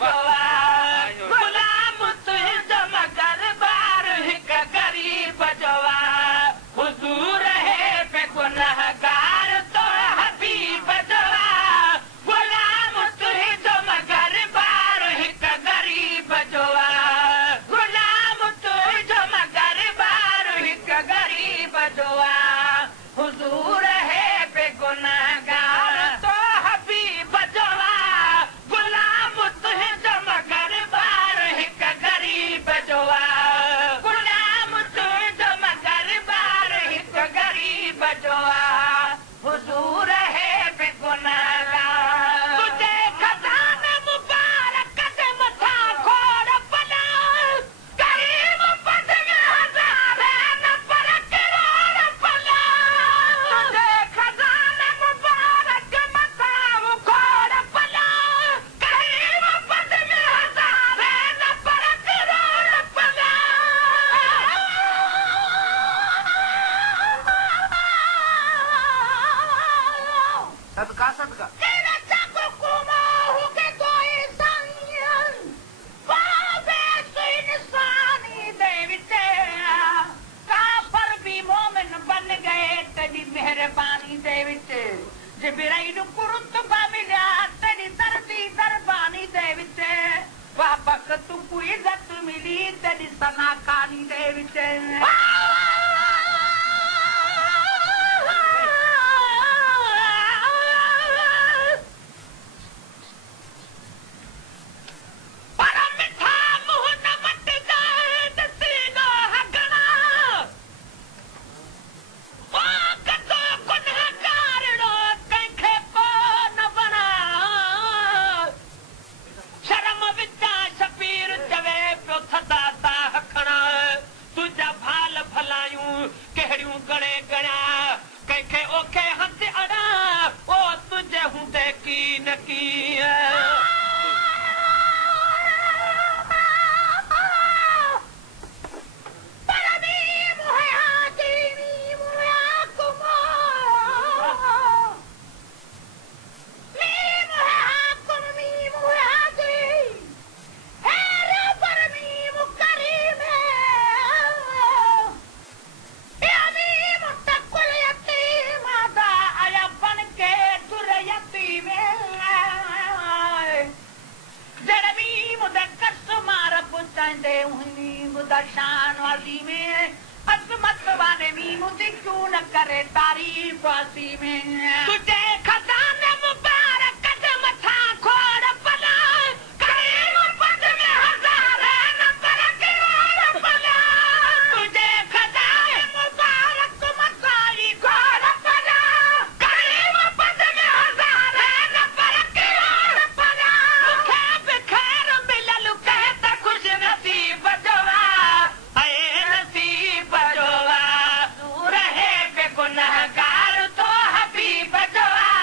बजवा गुलाम तुझ मगर बार हिक गरीब बजवा हुजूर है पे गुनहगार तो हबीब बजवा गुलाम तुझ मगर बार हिक गरीब बजवा गुलाम तुझ मगर बार हिक गरीब बजवा हुजूर है पे गुनहगार तो हबीब बजवा गुलाम तुझ मगर बार हिक गरीब बजवा गुलाम तुझ मगर बार हिक गरीब बजवा हुजूर है पे गुनहगार तुझे खजाने मुबारक दे मथा खोड़ पना करीब पद में हजार है न पर करोड़ पना तुझे खजाने मुबारक मथा खोड़ पना करीब पद में हजार है न पर करोड़ पना सदका सदका तेरे तक कुमा हो के कोई संयम बाबे से इंसानी दे विच काफर भी मोमिन बन गए तेरी मेहरबानी दे विच जिबराइल कुरुतबा मिला तेरी दर्दी दरबानी दे विच वाह बख्त को इज्जत मिली तेरी सनाकानी दे विच शान वाली में अजमत वाले मी मुझे क्यों न करे तारीफ वासी में तुझे खजाने मुबारक कदम था खोड़ पना करीब पद में हजार है न पर करोड़ पना तुझे खजाने मुबारक मसाई खोड़ पना करीब पद में हजार है न पर करोड़ पना मुखे बिखेर मिलल कहता खुश नसीब बजवा नसीब बजवा दूर है पे गुनहगार तो हबीब बजवा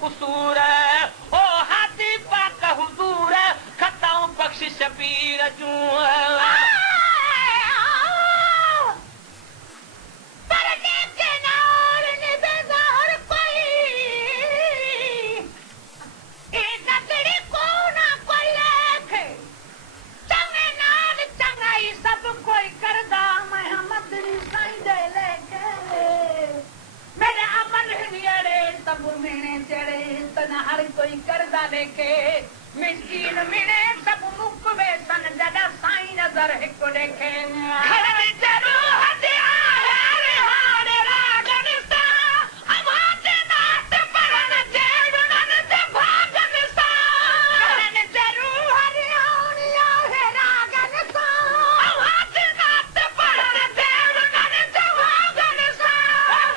कुसूर ओ हाथी पाक हुजूर खताऊं बख्श शबीर जूं हर कोई करदा देखे मिस्कीन मिले सब मुख में सन जदा साईं नजर हिक देखे घर में जरूर हदिया है हारे रागन सा हमारे नाथ परन जेड़न ते भागन सा घर में जरूर हरियाणिया है रागन सा हमारे नाथ परन जेड़न ते भागन सा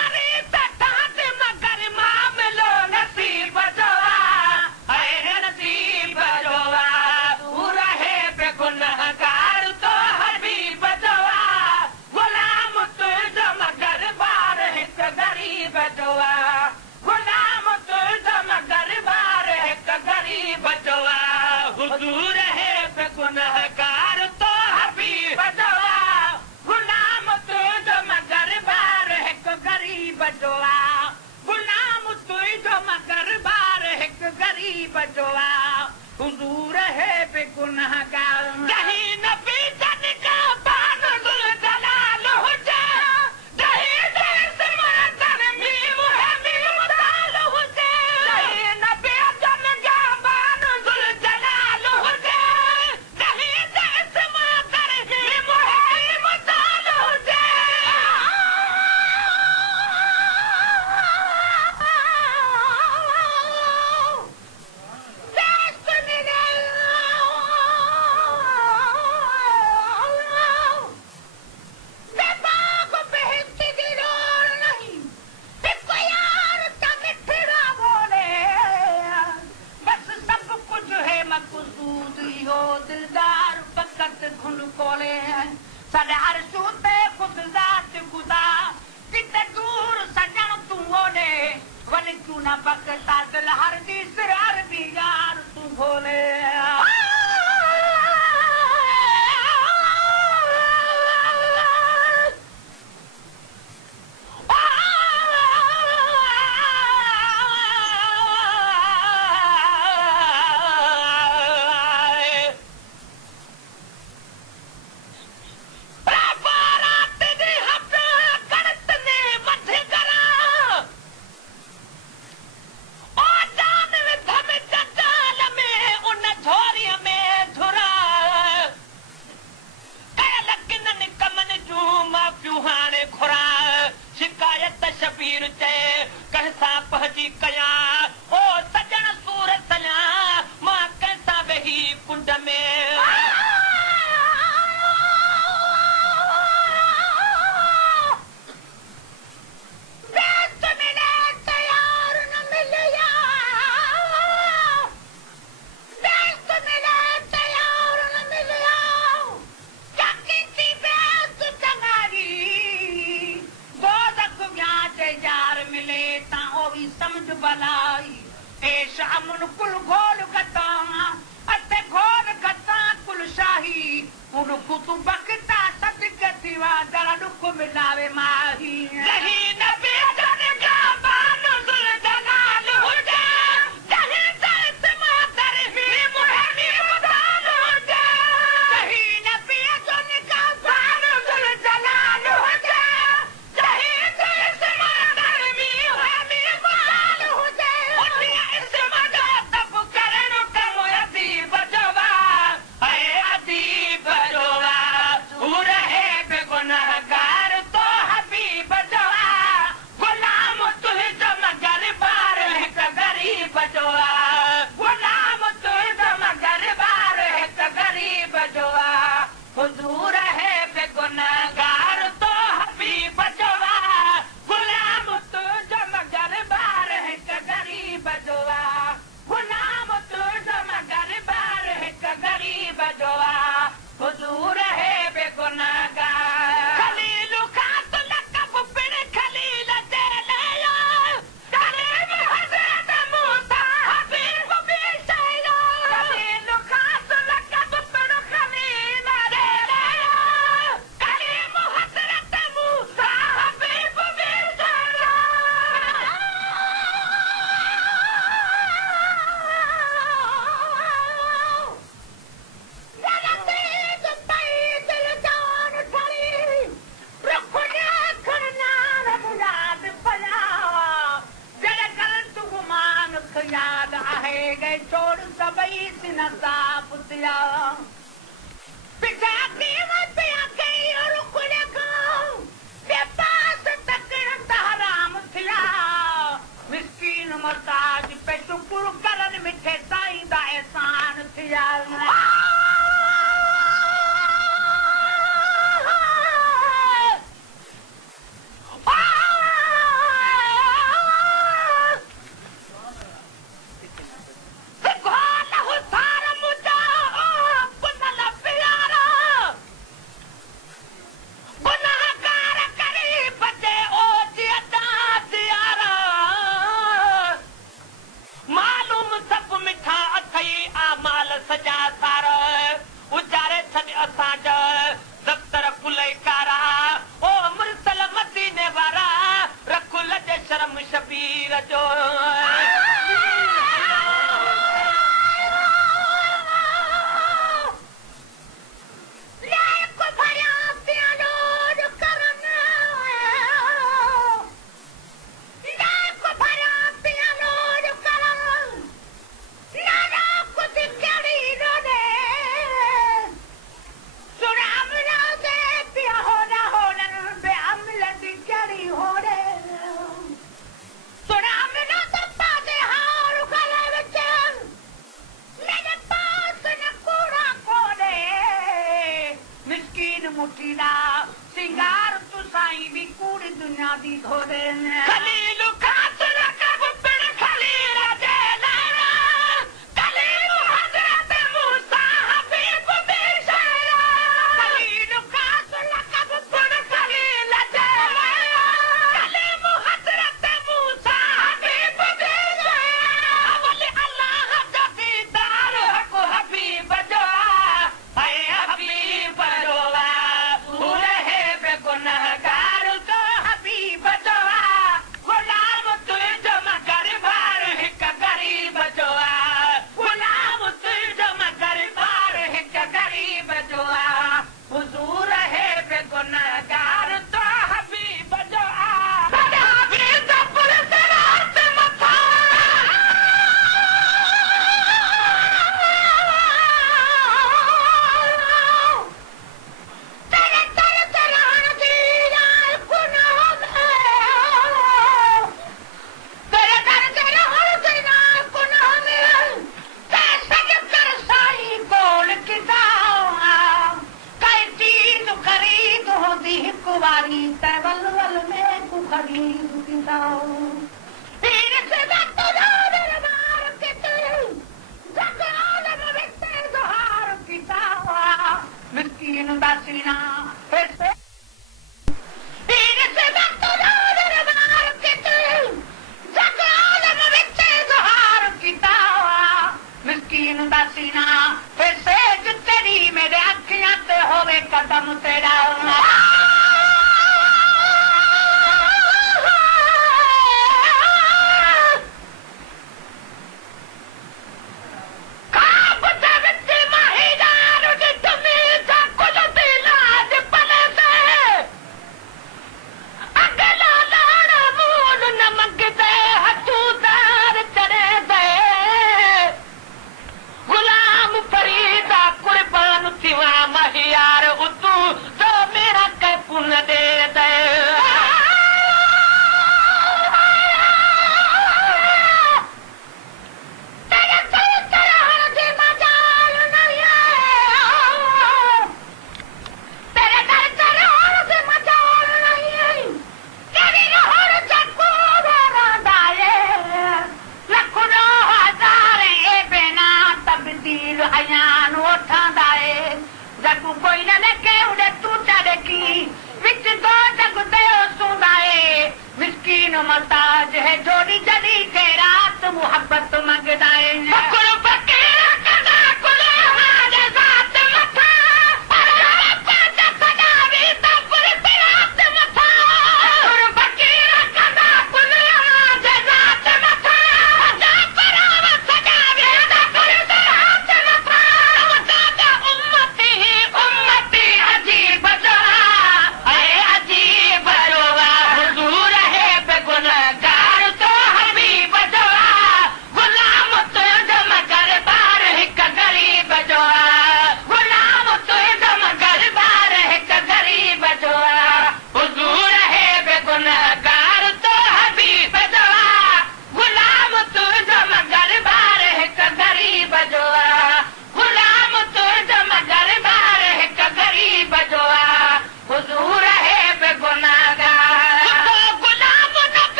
हरी तटा ते मगर मामलो नसीब हुजूर है गुनहगार तो हबीब दुआ गुलाम तुझ मगर बार है गरीब दुआ गुलाम तुझ मगर बार है गरीब दुआ हुजूर है गुनहगार नहीं नबी जन का बान दुल दलाल हो जा नहीं देश मदन मीम है मीम दाल हो जा नहीं नबी जन का बान दुल दलाल हो जा नहीं देश मदन मीम है मीम दाल हो जा दिलदार बकत धुन कोले सद हर सूते खुददात खुदा किते दूर सजन तू ओने वल तू ना बकता दिल हर दी सिर हर भी यार तू भोले शिकायत शबीर चे कैसा पहजी कया ओ सजन सूरत सया मां कैसा वही कुंड में समझ बलाई ऐश अमन कुल घोल गता अते घोल गता कुल शाही उन कुतु बकता सदगति वा दर दुख मिलावे माही नहीं नबी जन का बान दुल दलाल हो जा नहीं दर्द मातर भी मुहमी मुदाल हो जा नहीं नबी जन का बान दुल दलाल हो जा नहीं दर्द मातर भी मुहमी मुदाल हो जा उन्हें इसम का तब करन कम अदीब जवा है अदीब जवा तू रहे बेगुनाहगार तो हबीब जवा है गए छोड़ सबई सिन साफ थिया पिछा कीमत पिया कई और कुल खाओ बे पास तकण हराम थिया मिस्कीन मताज पे शुक्र करन मिठे साईं दा एहसान थिया सिंगार तू साईं भी कूड़ दुनिया दी धोरे खलील खास रकब पिण खलील जेला खलील हजरत मूसा हबीब बेशया खलील खास रकब पिण खलील जेला खलील हजरत मूसा हबीब बेशया वली अल्लाह जदी दार को हबीब जो है हबीब जो गुनहगार तो हबीब जोआ गुलाम तुझ मगर बार हिक गरीब जोआ गुलाम तुझ मगर बार हिक गरीब जोआ हुजूर है बे गुनहगार तो हबीब जोआ सदा भी तो पुरसरात मथा कुवारी तवल वल में कुखड़ी दिखाओ तीर से तो दरबार के जगाल में बिकते जोहार की तावा मिस्कीन दासीना फिर से तीर से तो दरबार के जगाल में बिकते जोहार की तावा मिस्कीन दासीना फिर से तेरी मेरे अखियां ते होवे कदम तेरा मताज है जोड़ी जली के रात